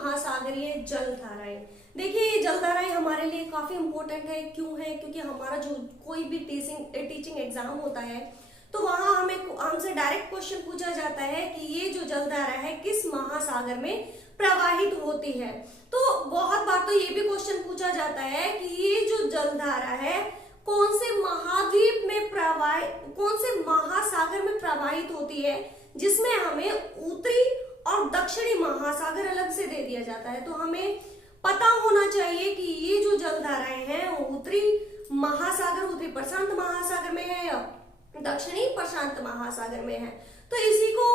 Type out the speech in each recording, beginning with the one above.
महासागरीय जलधाराएं। देखिए ये जलधाराएं हमारे लिए काफी इंपॉर्टेंट है। क्यों है? क्योंकि हमारा जो कोई भी टीचिंग एग्जाम होता है तो वहां हमसे डायरेक्ट क्वेश्चन पूछा जाता है कि ये जो जलधारा है किस महासागर में प्रवाहित होती है। तो बहुत बार तो ये भी क्वेश्चन पूछा जाता है कि ये जो जलधारा है कौन से महाद्वीप में कौन से महासागर में प्रवाहित होती है, जिसमें हमें उत्तरी और दक्षिणी महासागर अलग से दे दिया जाता है। तो हमें पता होना चाहिए कि ये जो जलधाराएं हैं वो उत्तरी प्रशांत महासागर में है या दक्षिणी प्रशांत महासागर में है। तो इसी को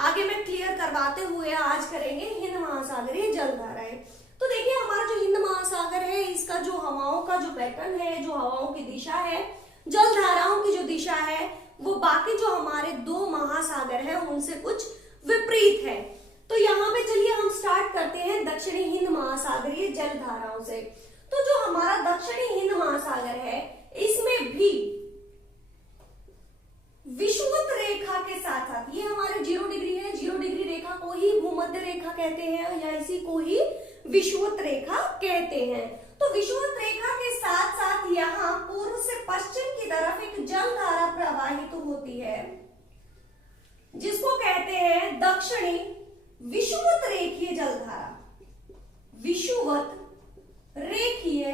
आगे मैं क्लियर करवाते हुए आज करेंगे हिंद महासागरीय जलधाराएं। तो देखिए हमारा जो हिंद महासागर है इसका जो हवाओं का जो पैटर्न है, जो हवाओं की दिशा है, जलधाराओं की जो दिशा है वो बाकी जो हमारे दो महासागर हैं उनसे कुछ विपरीत है। तो यहाँ पे चलिए हम स्टार्ट करते हैं दक्षिणी हिंद महासागरीय जलधाराओं से। तो जो हमारा दक्षिणी हिंद महासागर है इसमें भी विषुवत रेखा के साथ साथ, ये हमारे 0 डिग्री है, 0 डिग्री रेखा को ही भूमध्य रेखा कहते हैं या इसी को ही विषुवत रेखा कहते हैं। तो विषुवत रेखा के साथ साथ यहाँ पूर्व से पश्चिम की तरफ एक जलधारा प्रवाहित होती है जिसको कहते हैं दक्षिणी विषुवत रेखीय जलधारा। विषुवत रेखीय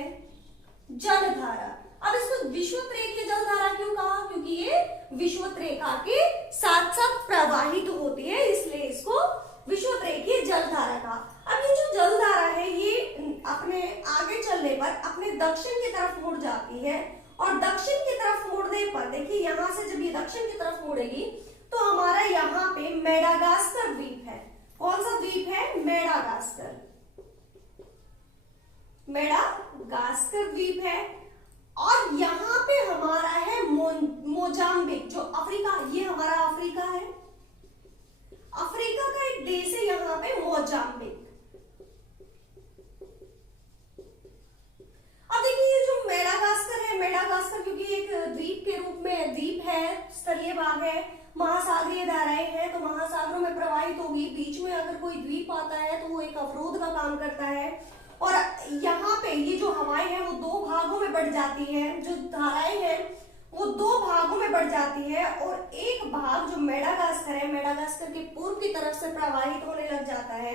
जलधारा। अब इसको विषुवत रेखीय जलधारा क्यों कहा? क्योंकि ये विषुवत रेखा के साथ साथ प्रवाहित होती है, इसलिए इसको विषुवत रेखीय जलधारा कहा। अब ये जो जलधारा है ये अपने आगे चलने पर अपने दक्षिण की तरफ मुड़ जाती है और दक्षिण की तरफ मुड़ने पर देखिए यहां से जब ये दक्षिण की तरफ मुड़ेगी तो हमारा यहाँ पे मेडागास्कर द्वीप है। कौन सा द्वीप है? मेडागास्कर। मेडागास्कर द्वीप है और यहाँ पे हमारा है मोजाम्बिक, जो अफ्रीका, ये हमारा अफ्रीका है। अफ्रीका का एक देश है यहाँ पे मोजाम्बिक। अब देखिए ये जो मेडागास्कर है, मेडागास्कर क्योंकि एक द्वीप के रूप में द्वीप है, स्थलीय भाग है, महासागरीय धाराएं हैं तो महासागरों में प्रवाहित होगी। बीच में अगर कोई द्वीप आता है तो वो एक अवरोध का काम करता है और यहाँ पे ये जो हवाएं हैं वो दो भागों में बढ़ जाती हैं, जो धाराएं हैं वो दो भागों में बढ़ जाती है और एक भाग जो मेडागास्कर है, मेडागास्कर के पूर्व की तरफ से प्रवाहित होने लग जाता है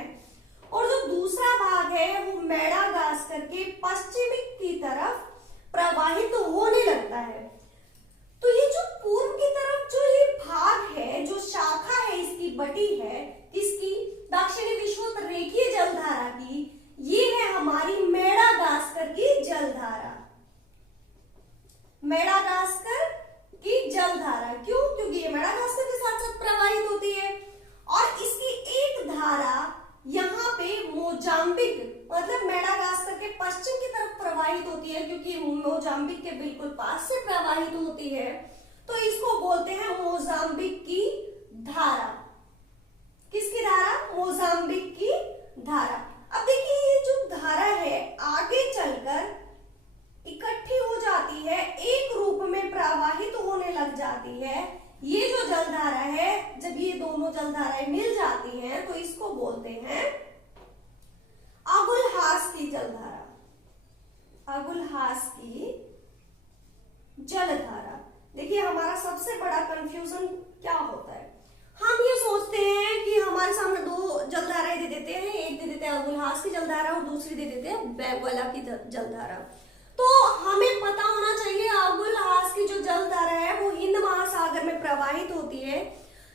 और जो दूसरा भाग है वो मेडागास्कर के पश्चिमी की तरफ प्रवाहित होने लगता है। तो ये जो पूर्व की तरफ जो ये भाग है, जो शाखा है इसकी बटी है, किसकी? दक्षिणी विषुवत रेखीय जलधारा की, ये है हमारी मेडागास्कर की जलधारा। मेडागास्कर की जलधारा क्यों? क्योंकि ये मेडागास्कर के साथ साथ प्रवाहित होती है और इसकी एक धारा यहाँ पे मोजाम्बिक मतलब मेडागास्कर के पश्चिम की तरफ प्रवाहित होती है, क्योंकि मोजाम्बिक के बिल्कुल पास से प्रवाहित होती है तो इसको बोलते हैं मोजाम्बिक की धारा। किसकी धारा? मोजाम्बिक की धारा। अब देखिए ये जो धारा है आगे चलकर इकट्ठी हो जाती है, एक रूप में प्रवाहित होने लग जाती है। ये जो जलधारा है जब ये दोनों जलधाराएं मिल जाती हैं तो इसको बोलते हैं अगुलहास की जलधारा। अगुलहास की जलधारा। देखिए हमारा सबसे बड़ा कंफ्यूजन क्या होता है, हम ये सोचते हैं कि हमारे सामने दो जलधाराएं दे देते हैं, एक दे देते हैं अगुलहास की जलधारा और दूसरी दे देते हैं बैंगवाला की जलधारा। तो हमें पता होना चाहिए अगुलहास की जो जलधारा है वो हिंद महासागर में प्रवाहित होती है,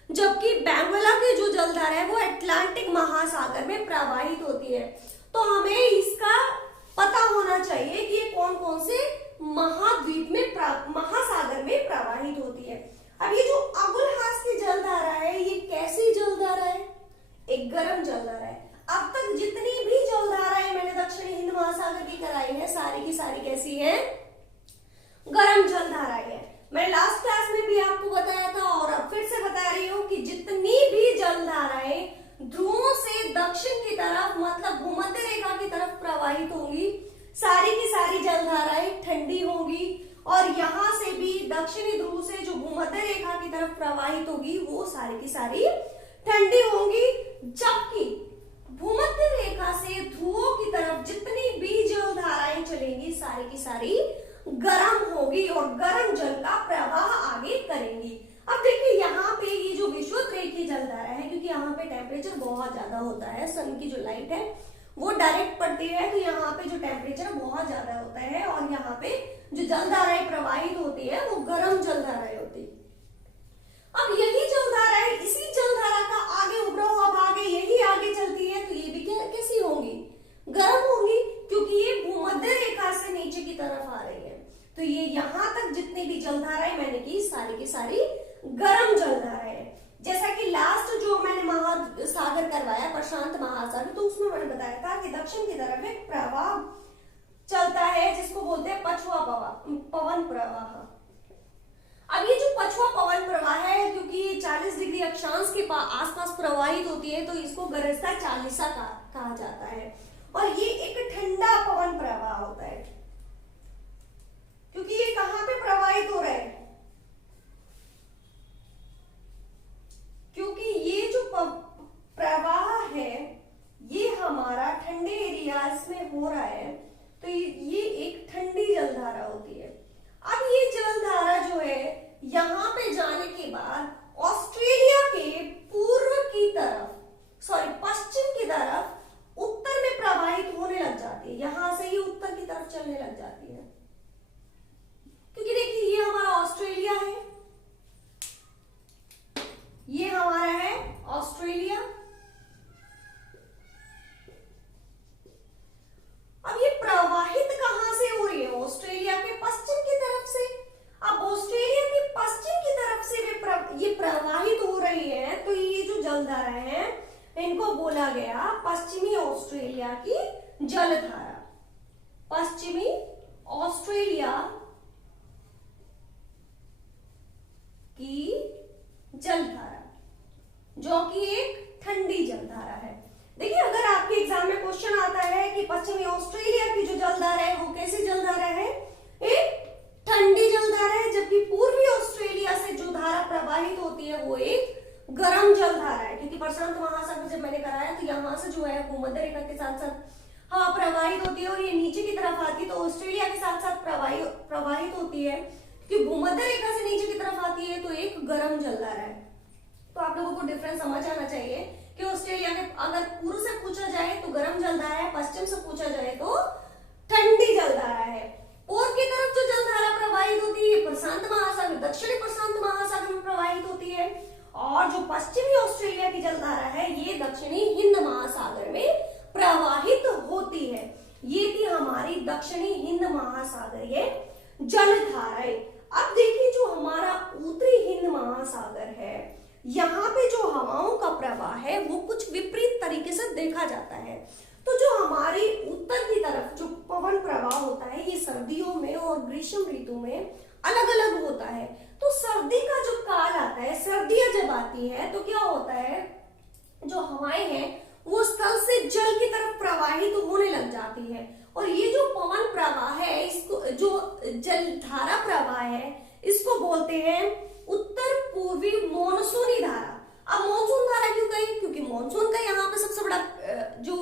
जबकि बैंगवाला की जो जलधारा है वो अटलांटिक महासागर में प्रवाहित होती है। तो हमें इसका पता होना चाहिए कि ये कौन कौन से महाद्वीप में महासागर में प्रवाहित होती है। अब ये जो अगुलहास की जलधारा है ये कैसी जलधारा है? एक गर्म जलधारा है। अब तक जितनी भी जलधाराएं मैंने दक्षिणी हिंद महासागर की कराई है सारी की सारी कैसी है? गर्म जलधाराएं है। मैं लास्ट क्लास में भी आपको बताया था और अब फिर से बता रही हूँ कि जितनी भी जलधाराएं ध्रुवों से दक्षिण की तरफ मतलब भूमध्य रेखा की तरफ प्रवाहित होंगी, सारी की सारी जलधाराएं ठंडी होंगी और यहाँ से भी दक्षिणी ध्रुव से जो भूमध्य रेखा की तरफ प्रवाहित होगी वो सारी की सारी ठंडी होंगी, जबकि भूमध्य रेखा से ध्रुवों की तरफ जितनी भी जलधाराएं चलेंगी सारी की सारी गर्म होगी और गर्म जल का प्रवाह आगे करेंगी। अब देखिए यहाँ पे ये जो विषुवत रेखीय जलधारा है, क्योंकि यहाँ पे टेम्परेचर बहुत ज्यादा होता है, सन की जो लाइट है वो डायरेक्ट पड़ती है, तो यहाँ पे जो टेम्परेचर बहुत ज्यादा होता है और यहाँ पे जो जलधाराएं प्रवाहित होती है वो गर्म जलधाराएं होती है। अब यही जलधारा है, इसी जलधारा का आगे उभरा हुआ भाग है, यही आगे चलती है, तो ये भी कैसी होंगी, गर्म होंगी, क्योंकि ये भूमध्य रेखा से नीचे की तरफ आ रही है। तो ये यहाँ तक जितनी भी जलधाराएं मैंने की सारी की सारी गर्म जलधाराएं हैं। जैसा कि लास्ट जो मैंने महासागर करवाया प्रशांत महासागर, तो उसमें मैंने बताया था कि दक्षिण की तरफ एक प्रवाह चलता है जिसको बोलते हैं पछुआ पवन प्रवाह। अब ये जो पछुआ पवन प्रवाह है, क्योंकि 40 डिग्री अक्षांश के आसपास प्रवाहित होती है, तो इसको गरजता चालीसा कहा जाता है। और ये एक ठंडा पवन प्रवाह होता है, क्योंकि ये कहां पे प्रवाहित हो रहा है, क्योंकि ये जो प्रवाह है ये हमारा ठंडे एरियाज में हो रहा है, तो ये एक ठंडी जलधारा होती है। अब ये जलधारा जो है यहाँ पे जाने के बाद ऑस्ट्रेलिया के पूर्व की तरफ, पश्चिम की तरफ उत्तर में प्रवाहित होने लग जाती है। यहां से ये उत्तर की तरफ चलने लग जाती है, क्योंकि देखिए ये हमारा ऑस्ट्रेलिया है, ये हमारा है ऑस्ट्रेलिया। अब ये प्रवाहित कहां से हो रही है, ऑस्ट्रेलिया के पश्चिम की तरफ से। अब ऑस्ट्रेलिया के पश्चिम की तरफ से ये प्रवाहित हो रही है, तो ये जो जलधारा है इनको बोला गया पश्चिमी ऑस्ट्रेलिया की जलधारा। पश्चिमी ऑस्ट्रेलिया की जलधारा, जो कि एक ठंडी जलधारा है। देखिए अगर आपके एग्जाम में क्वेश्चन आता है कि पश्चिमी ऑस्ट्रेलिया की जो जलधारा है वो कैसी जलधारा है, एक ठंडी जलधारा है, जबकि पूर्वी ऑस्ट्रेलिया से जो धारा प्रवाहित होती है वो एक गर्म जलधारा है। क्योंकि प्रशांत महासागर जब मैंने कराया तो यहाँ से जो है भूमध्य रेखा के साथ साथ हवा प्रवाहित होती है और ये नीचे की तरफ आती है, तो ऑस्ट्रेलिया के साथ साथ प्रवाहित होती है, क्योंकि भूमध्य रेखा से नीचे की तरफ आती है, तो एक गर्म जलधारा है। तो आप लोगों को डिफरेंस समझ आना चाहिए कि ऑस्ट्रेलिया के अगर पूर्व से पूछा जाए तो गर्म जलधारा है, पश्चिम से पूछा जाए तो ठंडी जलधारा है। पूर्व की तरफ जो जलधारा प्रवाहित होती है प्रशांत महासागर, दक्षिणी प्रशांत महासागर में प्रवाहित होती है, और जो पश्चिमी ऑस्ट्रेलिया की जलधारा है ये दक्षिणी हिंद महासागर में प्रवाहित होती है। ये थी हमारी दक्षिणी हिंद महासागर ये जलधाराएं। अब देखिए जो हमारा उत्तरी हिंद महासागर है, यहाँ पे जो हवाओं का प्रवाह है वो कुछ विपरीत तरीके से देखा जाता है। तो जो हमारी उत्तर की तरफ जो पवन प्रवाह होता है ये सर्दियों में और ग्रीष्म ऋतु में अलग अलग होता है। तो सर्दी का जो काल आता है, सर्दियां जब आती है तो क्या होता है, जो हवाएं हैं वो स्थल से जल की तरफ प्रवाहित होने लग जाती है, और ये जो पवन प्रवाह है, इसको जो जलधारा प्रवाह है इसको बोलते हैं उत्तर पूर्वी मॉनसूनी धारा। अब मॉनसून धारा क्यों कही, क्योंकि मॉनसून का यहाँ पे सबसे बड़ा जो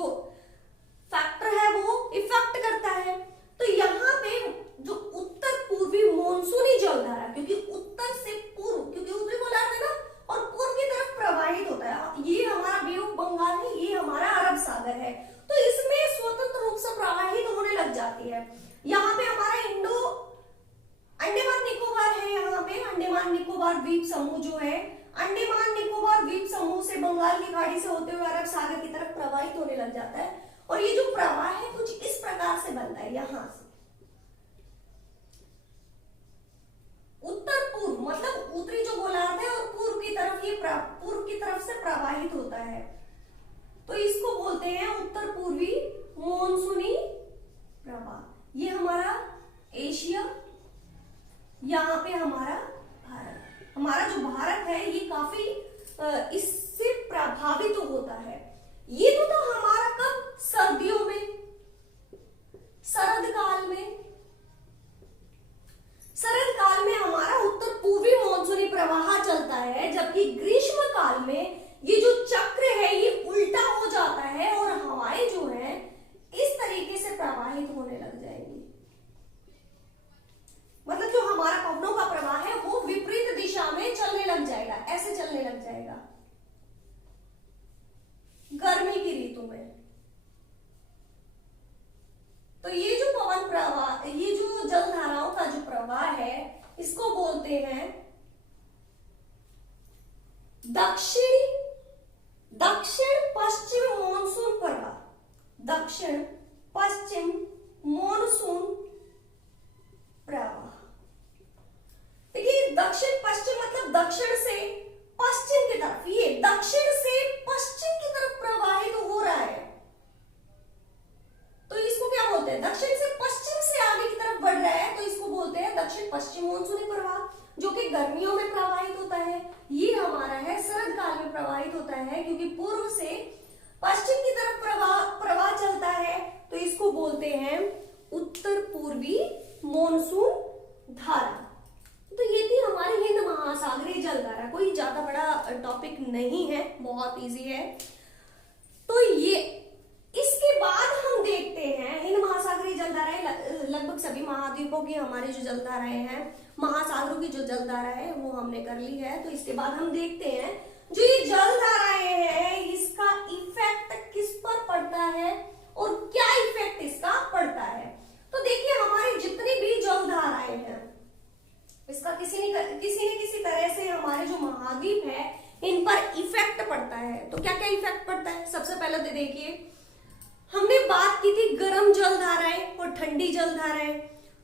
फैक्टर है वो इफेक्ट करता है। तो यहाँ पे जो उत्तर पूर्वी मॉनसूनी जलधारा, क्योंकि उत्तर से पूर्व, क्योंकि उत्तरी गोलार्ध है ना, और पूर्व की तरफ प्रवाहित होता है, ये हमारा बे ऑफ बंगाल है, ये हमारा अरब सागर है, तो इसमें स्वतंत्र रूप से प्रवाहित होने लग जाती है। यहाँ पे हमारा अंडमान निकोबार है, यहाँ पे अंडमान निकोबार द्वीप समूह जो है, अंडमान निकोबार द्वीप समूह से बंगाल की खाड़ी से होते हुए अरब सागर की तरफ प्रवाहित होने लग जाता है, और ये जो प्रवाह है कुछ इस प्रकार से बनता है। यहां से उत्तर पूर्व मतलब उत्तरी जो गोलार्ध है और पूर्व की तरफ ये पूर्व की तरफ से प्रवाहित होता है, तो इसको बोलते हैं उत्तर पूर्वी मॉनसूनी प्रवाह। ये हमारा एशिया, यहाँ पे हमारा भारत। हमारा जो भारत है ये काफी इससे प्रभावित होता है। ये तो था हमारा कब, सर्दियों में, शरद काल में। शरद काल में हमारा उत्तर पूर्वी मॉनसूनी प्रवाह चलता है, जबकि ग्रीष्म काल में ये जो चक्र है ये उल्टा हो जाता है और दक्षिण पश्चिम मॉनसून प्रवाह, दक्षिण पश्चिम मॉनसून प्रवाह। देखिए दक्षिण पश्चिम मतलब दक्षिण से पश्चिम की तरफ, ये दक्षिण से पश्चिम की तरफ प्रवाहित हो रहा है, तो इसको क्या बोलते हैं, दक्षिण से पश्चिम से आगे की तरफ बढ़ रहा है, तो इसको बोलते हैं दक्षिण पश्चिम मानसूनी प्रवाह, जो कि गर्मियों में प्रवाहित होता है। ये हमारा है शरद काल में प्रवाहित होता है, क्योंकि पूर्व से पश्चिम की तरफ प्रवाह चलता है, तो इसको बोलते हैं उत्तर पूर्वी मॉनसून धारा। तो ये थी हमारी हिंद महासागरीय जलधारा, कोई ज्यादा बड़ा टॉपिक नहीं है, बहुत इजी है। तो ये इसके बाद हम देखते हैं हिंद महासागरीय जलधाराएं, लगभग सभी महाद्वीपों की हमारी जो जलधाराएं हैं, महासागरों की जो जलधारा है वो हमने कर ली है। तो इसके बाद हम देखते हैं जो ये जलधाराएं हैं इसका इफेक्ट किस पर पड़ता है और क्या इफेक्ट इसका पड़ता है। तो देखिए हमारी जितनी भी जलधाराएं हैं इसका किसी न किसी तरह से हमारे जो महाद्वीप है इन पर इफेक्ट पड़ता है। तो क्या क्या इफेक्ट पड़ता है, सबसे पहले तो देखिए हमने बात की थी गर्म जलधाराएं और ठंडी जलधाराएं।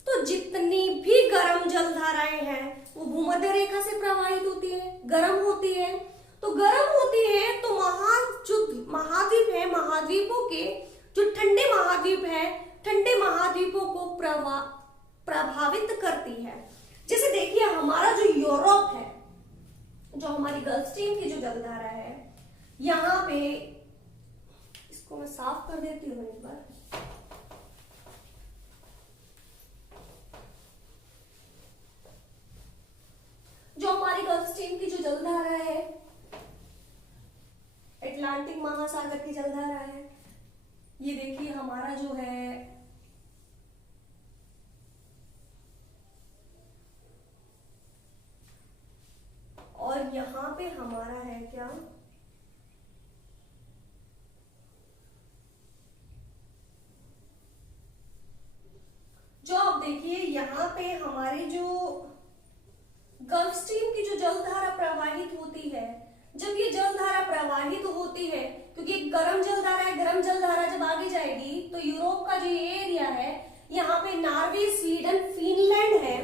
तो जितनी भी गर्म जलधाराएं हैं वो भूमध्य रेखा से प्रवाहित होती है, गर्म होती है। तो गर्म होती है तो जो महाद्वीप है, महाद्वीपों के जो ठंडे महाद्वीप है, ठंडे महाद्वीपों को प्रभावित करती है। जैसे देखिए हमारा जो यूरोप है, जो हमारी गल्फ स्ट्रीम की जो जलधारा है, यहाँ पे इसको मैं साफ कर देती हूँ एक बार। जो हमारी गल्फ स्ट्रीम की जो जलधारा है, अटलांटिक महासागर की जलधारा है, ये देखिए हमारा जो है और यहां पे हमारा है क्या, जो आप देखिए यहाँ पे हमारी जो गल्फ स्ट्रीम की जो जलधारा प्रवाहित होती है, जब ये जलधारा प्रवाहित होती है, क्योंकि एक गर्म जलधारा है, गर्म जलधारा जब आगे जाएगी तो यूरोप का जो ये एरिया है, यहाँ पे नॉर्वे, स्वीडन, फिनलैंड है,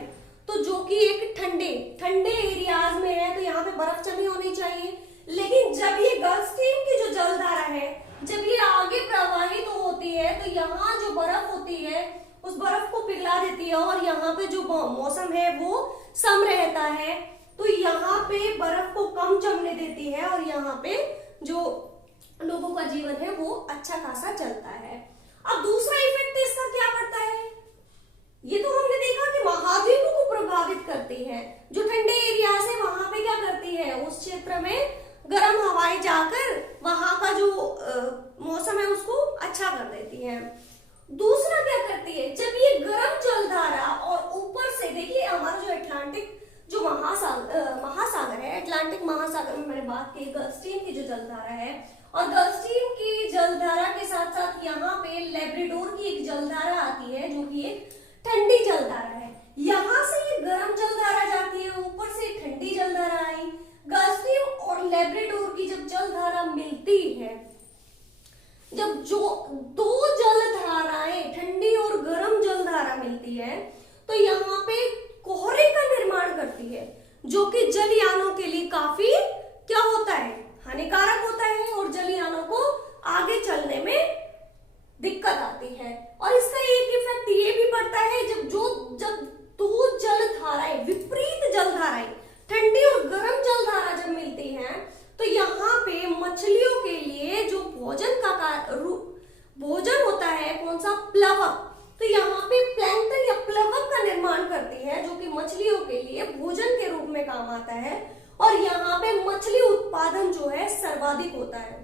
तो जो कि एक ठंडे एरियाज में है, तो यहाँ पे बर्फ जमी होनी चाहिए। लेकिन जब ये गल्फ स्ट्रीम की जो जलधारा है, जब ये आगे प्रवाहित होती है, तो यहाँ जो बर्फ होती है उस बर्फ को पिघला देती है और यहाँ पे जो मौसम है वो सम रहता है, तो यहाँ पे बर्फ को कम जमने देती है और यहाँ पे जो लोगों का जीवन है वो अच्छा खासा चलता है। अब दूसरा इफेक्ट इसका क्या पड़ता है, ये तो हमने देखा कि महाद्वीपों को प्रभावित करती है, जो ठंडे एरिया से वहां पे क्या करती है, उस क्षेत्र में गर्म हवाएं जाकर वहां का जो मौसम है उसको अच्छा कर देती है। दूसरा क्या करती है, जब ये गर्म जलधारा और ऊपर से देखिए हमारा जो अटलांटिक जो महासागर है, अटलांटिक महासागर में मैंने बात की गल्फ स्ट्रीम की जो जलधारा है, और गल्फ स्ट्रीम की जलधारा के साथ साथ यहाँ पे लेब्राडोर की एक जलधारा आती है जो कि एक ठंडी जलधारा है। यहाँ से ये गर्म जलधारा जाती है, ऊपर से ठंडी जलधारा आई। गल्फ स्ट्रीम और लेब्राडोर की जब जलधारा मिलती है, जब जो दो जलधाराएं ठंडी और गर्म जलधारा मिलती है, तो यहाँ पे कोहरे का निर्माण करती है, जो कि जलयानों के लिए काफी क्या होता है, हानिकारक होता है और जलयानों को आगे चलने में दिक्कत आती है। और इसका एक इफेक्ट ये भी पड़ता है, जब दो जलधाराएं, विपरीत जलधाराएं, ठंडी और गर्म जलधारा जब मिलती हैं, तो यहाँ पे मछलियों के लिए जो भोजन होता है, कौन सा, प्लवक, तो यहाँ पे प्लैंकटन या प्लवक का निर्माण करती है, जो कि मछलियों के लिए भोजन के रूप में काम आता है, और यहाँ पे मछली उत्पादन जो है सर्वाधिक होता है।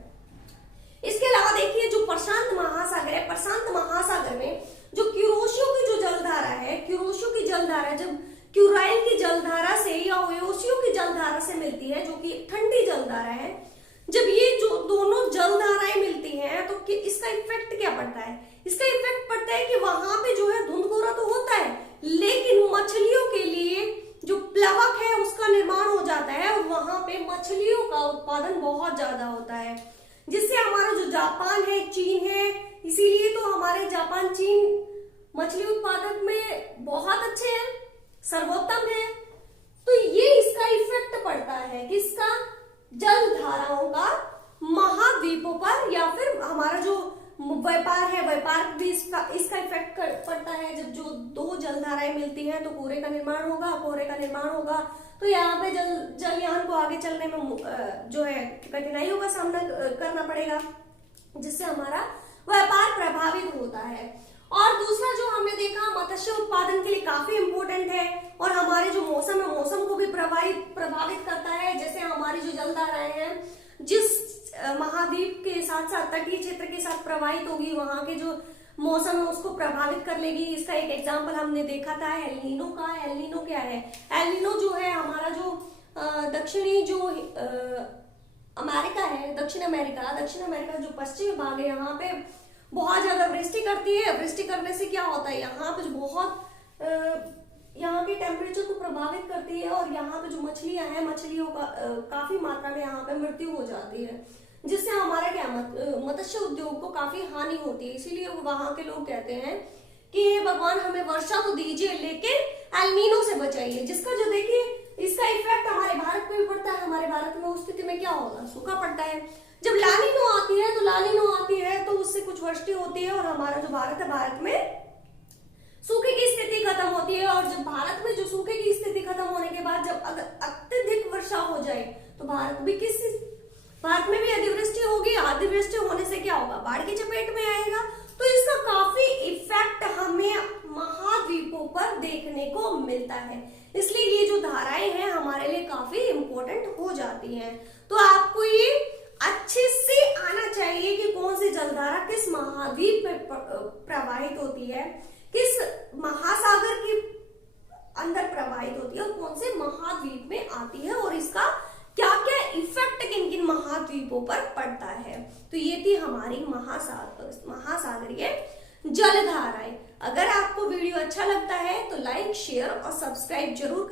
इसके अलावा देखिए जो प्रशांत महासागर है, प्रशांत महासागर में जो क्यूरोशियो की जो जलधारा है, क्यूरोशियो की जलधारा जब क्यूराइल की जलधारा से या ओयोशियो की जलधारा से मिलती है, जो कि ठंडी जलधारा है, जब ये जो दोनों जलधाराएं मिलती हैं तो इसका इफेक्ट क्या पड़ता है, इसका इफेक्ट पड़ता है कि वहां पे जो है धुंधकोरा तो होता है, लेकिन मछलियों के लिए जो प्लवक है उसका निर्माण हो जाता है और वहां पे मछलियों का का उत्पादन बहुत ज्यादा होता है, जिससे हमारा जो जापान है, चीन है, इसीलिए तो हमारे जापान चीन मछली उत्पादन में बहुत अच्छे हैं, सर्वोत्तम है। तो ये इसका इफेक्ट पड़ता है किसका, जल धाराओं का महाद्वीपों पर, या फिर हमारा जो व्यापार है, व्यापार भी इसका इफेक्ट पड़ता है। जब जो दो जलधाराएं मिलती हैं तो कोहरे का निर्माण होगा, कोहरे का निर्माण होगा तो यहाँ पे जलयान को आगे चलने में जो है कठिनाइयों का सामना करना पड़ेगा, जिससे हमारा व्यापार प्रभावित होता है। और दूसरा जो हमने देखा, मत्स्य उत्पादन के लिए काफी इंपॉर्टेंट है और हमारे जो मौसम है, मौसम को भी प्रभावित करता है। जैसे हमारी जो जलधाराएं हैं, जिस महाद्वीप के साथ साथ तटीय क्षेत्र के साथ प्रवाहित होगी, वहां के जो मौसम है उसको प्रभावित कर लेगी। इसका एक एग्जाम्पल हमने देखा था एल नीनो का। एल नीनो क्या है, एल नीनो जो है हमारा जो दक्षिणी जो अमेरिका है, दक्षिण अमेरिका जो पश्चिमी भाग है, यहाँ पे बहुत ज्यादा वृष्टि करती है। वृष्टि करने से क्या होता है, यहाँ पे बहुत यहाँ के टेम्परेचर को प्रभावित करती है और यहाँ पे जो मछलियां हैं, मछलियों का काफी मात्रा में यहाँ पे मृत्यु हो जाती है, जिससे हमारा क्या मत्स्य उद्योग को काफी हानि होती है। इसीलिए वहां के लोग कहते हैं कि हे भगवान हमें वर्षा तो दीजिए लेकिन एल नीनो से बचाइए, जिसका जो देखिए इसका इफेक्ट हमारे भारत पे भी पड़ता है। हमारे भारत में उस स्थिति में क्या होगा, सूखा पड़ता है। जब लानिनो आती है तो लानिनो आती है तो उससे कुछ वृष्टि होती है और हमारा जो भारत है, भारत में सूखे की स्थिति खत्म होती है। और जब भारत में जो सूखे की स्थिति खत्म होने के बाद जब अगर अत्यधिक वर्षा हो जाए तो भारत में भी अतिवृष्टि होगी। अतिवृष्टि होने से क्या होगा, बाढ़ की चपेट में आएगा। तो इसका काफी इफेक्ट हमें महाद्वीपों पर देखने को मिलता है। इसलिए ये जो धाराएं हैं हमारे लिए काफी इंपॉर्टेंट हो जाती हैं। तो आपको ये अच्छे से आना चाहिए कि कौन सी जलधारा किस महाद्वीप में प्रवाहित होती है, किस महासागर के अंदर प्रवाहित होती है और कौन से महाद्वीप में आती है और इसका क्या क्या इफेक्ट किन किन महाद्वीपों पर पड़ता है। तो ये थी हमारी महासागरीय जलधाराएं। अगर आपको वीडियो अच्छा लगता है तो लाइक, शेयर और सब्सक्राइब जरूर